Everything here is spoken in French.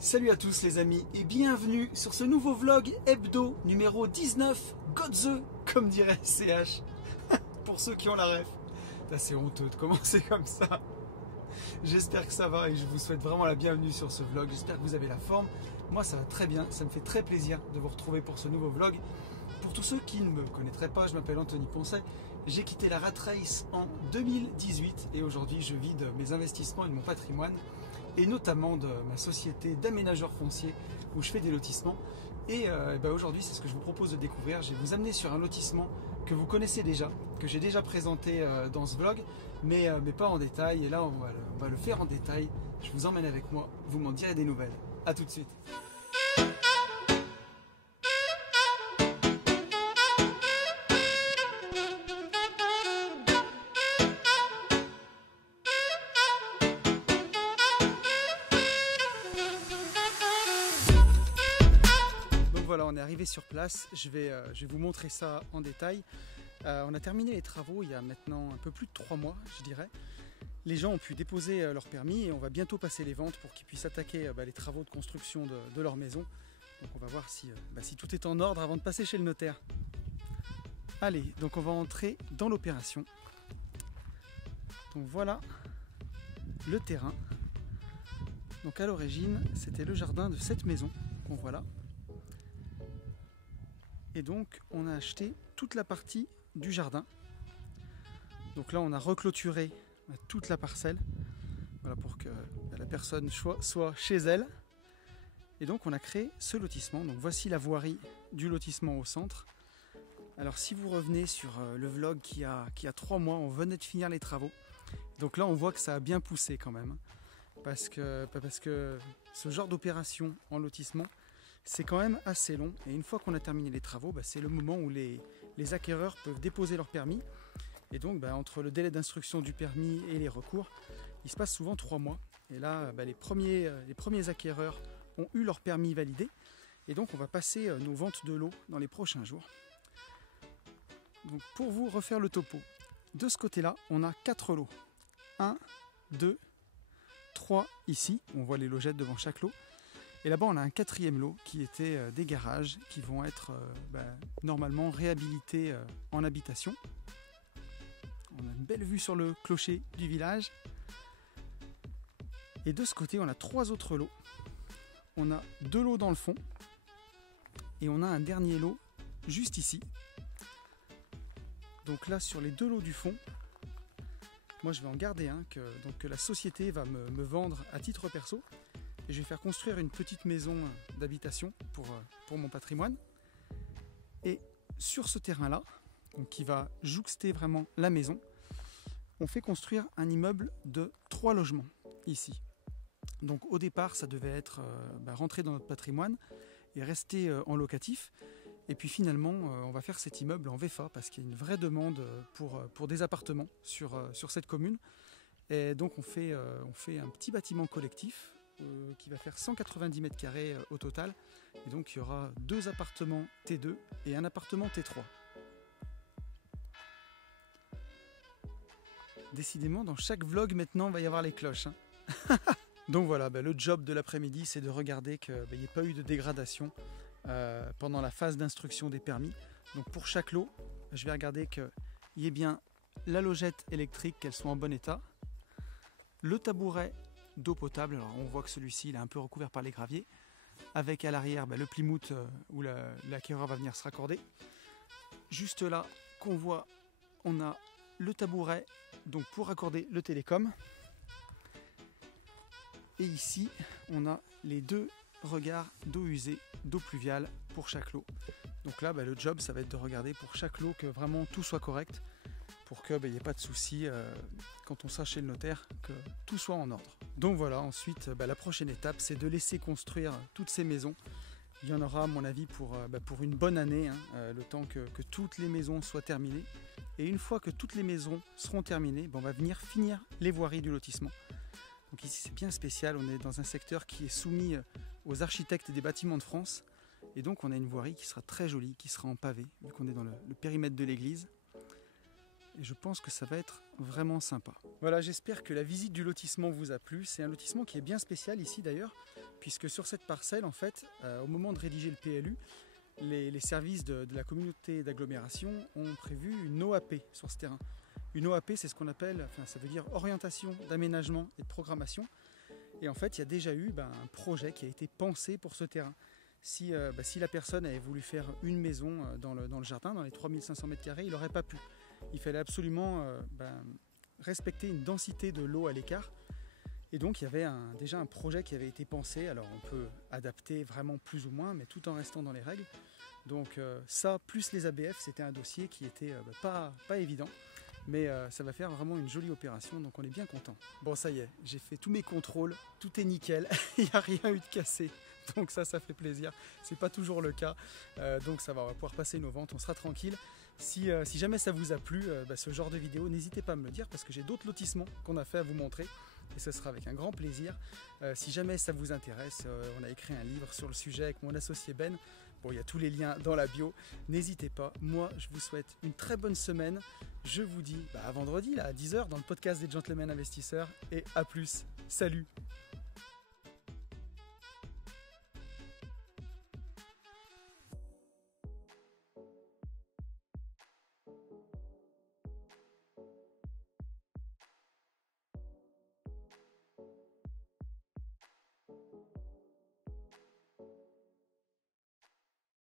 Salut à tous les amis et bienvenue sur ce nouveau vlog hebdo numéro 19, Godze, comme dirait CH, pour ceux qui ont la ref. C'est honteux de commencer comme ça. J'espère que ça va et je vous souhaite vraiment la bienvenue sur ce vlog, j'espère que vous avez la forme. Moi ça va très bien, ça me fait très plaisir de vous retrouver pour ce nouveau vlog. Pour tous ceux qui ne me connaîtraient pas, je m'appelle Anthony Poncet, j'ai quitté la Rat Race en 2018 et aujourd'hui je vis de mes investissements et de mon patrimoine, et notamment de ma société d'aménageurs fonciers où je fais des lotissements. Et aujourd'hui, c'est ce que je vous propose de découvrir. Je vais vous amener sur un lotissement que vous connaissez déjà, que j'ai déjà présenté dans ce vlog, mais pas en détail. Et là, on va le faire en détail. Je vous emmène avec moi, vous m'en direz des nouvelles. A tout de suite. Voilà, on est arrivé sur place, je vais vous montrer ça en détail. On a terminé les travaux il y a maintenant un peu plus de 3 mois, je dirais. Les gens ont pu déposer leur permis et on va bientôt passer les ventes pour qu'ils puissent attaquer les travaux de construction de leur maison. Donc on va voir si tout est en ordre avant de passer chez le notaire. Allez, donc on va entrer dans l'opération. Donc voilà le terrain. Donc à l'origine, c'était le jardin de cette maison qu'on voit là. Et donc on a acheté toute la partie du jardin. Donc là on a reclôturé toute la parcelle, voilà, pour que la personne soit chez elle. Et donc on a créé ce lotissement. Donc voici la voirie du lotissement au centre. Alors si vous revenez sur le vlog qui a 3 mois, on venait de finir les travaux. Donc là on voit que ça a bien poussé quand même. Parce que ce genre d'opération en lotissement, c'est quand même assez long, et une fois qu'on a terminé les travaux, c'est le moment où les acquéreurs peuvent déposer leur permis. Et donc entre le délai d'instruction du permis et les recours, il se passe souvent 3 mois. Et là, les premiers acquéreurs ont eu leur permis validé. Et donc on va passer nos ventes de lots dans les prochains jours. Donc pour vous refaire le topo, de ce côté-là, on a 4 lots. 1, 2, 3 ici, on voit les logettes devant chaque lot. Et là-bas, on a un 4e lot qui était des garages qui vont être normalement réhabilités en habitation. On a une belle vue sur le clocher du village. Et de ce côté, on a 3 autres lots. On a 2 lots dans le fond. Et on a un dernier lot juste ici. Donc là, sur les 2 lots du fond, moi je vais en garder un que la société va me vendre à titre perso. Et je vais faire construire une petite maison d'habitation pour mon patrimoine. Et sur ce terrain-là, qui va jouxter vraiment la maison, on fait construire un immeuble de 3 logements ici. Donc au départ, ça devait être rentrer dans notre patrimoine et rester en locatif. Et puis finalement, on va faire cet immeuble en VFA parce qu'il y a une vraie demande pour des appartements sur cette commune. Et donc on fait un petit bâtiment collectif qui va faire 190 mètres carrés au total. Et donc il y aura 2 appartements T2 et un appartement T3. Décidément, dans chaque vlog maintenant, il va y avoir les cloches. Donc voilà, le job de l'après-midi, c'est de regarder qu'il n'y ait pas eu de dégradation pendant la phase d'instruction des permis. Donc pour chaque lot, je vais regarder qu'il y ait bien la logette électrique, qu'elle soit en bon état, le tabouret d'eau potable. Alors on voit que celui-ci il est un peu recouvert par les graviers, avec à l'arrière le plymouth où l'acquéreur va venir se raccorder. Juste là qu'on voit, on a le tabouret donc pour raccorder le télécom, et ici on a les 2 regards d'eau usée, d'eau pluviale pour chaque lot. Donc là le job ça va être de regarder pour chaque lot que vraiment tout soit correct, pour qu'il n'y ait pas de soucis quand on sera chez le notaire, que tout soit en ordre. Donc voilà, ensuite la prochaine étape c'est de laisser construire toutes ces maisons. Il y en aura à mon avis pour une bonne année, le temps que toutes les maisons soient terminées. Et une fois que toutes les maisons seront terminées, on va venir finir les voiries du lotissement. Donc ici c'est bien spécial, on est dans un secteur qui est soumis aux architectes des bâtiments de France. Et donc on a une voirie qui sera très jolie, qui sera en pavé, vu qu'on est dans le périmètre de l'église. et je pense que ça va être vraiment sympa. Voilà, j'espère que la visite du lotissement vous a plu. C'est un lotissement qui est bien spécial ici d'ailleurs, puisque sur cette parcelle, en fait, au moment de rédiger le PLU, les services de la communauté d'agglomération ont prévu une OAP sur ce terrain. Une OAP, c'est ce qu'on appelle, ça veut dire orientation d'aménagement et de programmation. Et en fait, il y a déjà eu un projet qui a été pensé pour ce terrain. Si la personne avait voulu faire une maison dans le jardin, dans les 3500 m², il n'aurait pas pu. Il fallait absolument respecter une densité de l'eau à l'écart. Et donc il y avait déjà un projet qui avait été pensé. Alors on peut adapter vraiment plus ou moins, mais tout en restant dans les règles. Donc ça, plus les ABF, c'était un dossier qui était pas évident. Mais ça va faire vraiment une jolie opération, donc on est bien content. Bon, ça y est, j'ai fait tous mes contrôles, tout est nickel, il n'y a rien eu de cassé. Donc ça fait plaisir. C'est pas toujours le cas. Donc ça va, on va pouvoir passer nos ventes, on sera tranquille. Si jamais ça vous a plu, ce genre de vidéo, n'hésitez pas à me le dire parce que j'ai d'autres lotissements qu'on a fait à vous montrer. Et ce sera avec un grand plaisir. Si jamais ça vous intéresse, on a écrit un livre sur le sujet avec mon associé Ben. Bon, il y a tous les liens dans la bio. N'hésitez pas. Moi, je vous souhaite une très bonne semaine. Je vous dis à vendredi là, à 10h dans le podcast des Gentlemen Investisseurs. Et à plus. Salut!